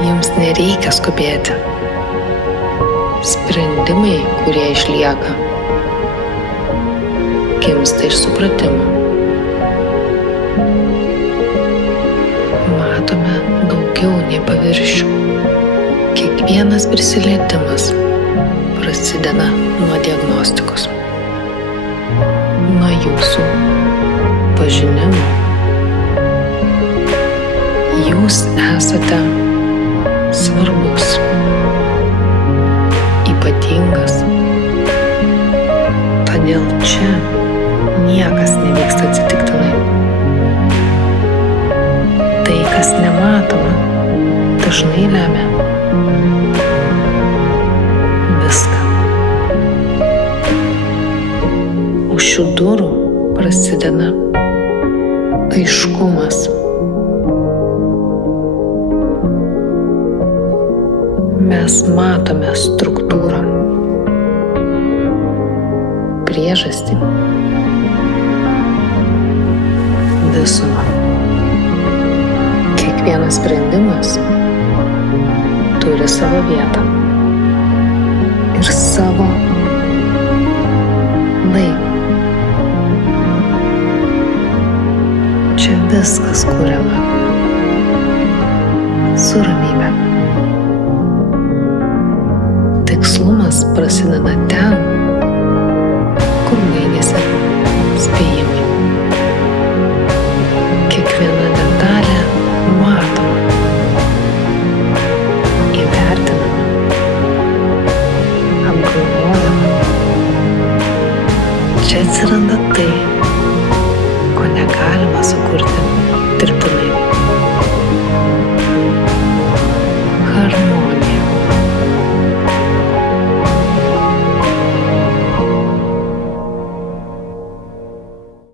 Jums nereikia skubėti. Sprendimai, kurie išlieka, gimsta iš supratimo. Matome daugiau nei paviršių. Kiekvienas prisilietimas prasideda nuo diagnostikos, nuo jūsų pažinimo. Jūs esate svarbus, ypatingas. Todėl čia niekas nevyksta atsitiktinai. Tai, kas nematoma, dažnai lemia viską. Už šių durų prasideda aiškumas. Mes matome struktūrą, priežastį, visumą. Kiekvienas sprendimas turi savo vietą ir savo laiką. Čia viskas kuriama su ramybe. Tikslumas prasideda ten, kur baigiasi spėjimai. Kiekviena detalė matoma, įvertinama, apgalvojama. Čia atsiranda tai, ko negalima sukurti dirbtinai. Harmonija.